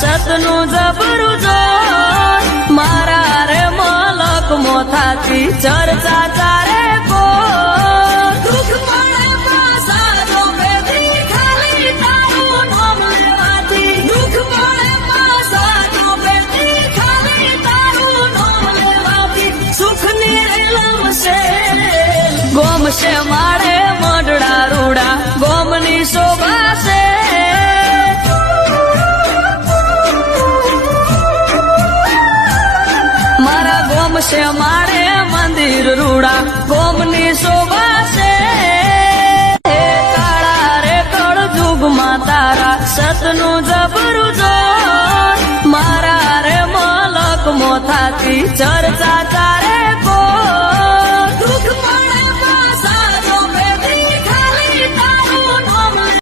સતનું જબરું જો મારા રે મલક મોથાથી ચર્ચા ચારે કો દુઃખ મળે પાસા જો બેથી ખાલી તારું નામ લેવાથી દુઃખ મળે પાસા જો બેથી ખાલી તારું નામ લેવાથી સુખની રેલમશે ગોમશે મારે મડડા રૂડા ગોમની શોભા છે મારા ગોમશે મારે મંદિર રૂડા ગોમની શોભા છે કાળા રે કળ યુગમાં તારા સતનું જબરું જો મારા રે મલક મોથાથી ચર્ચા ચારે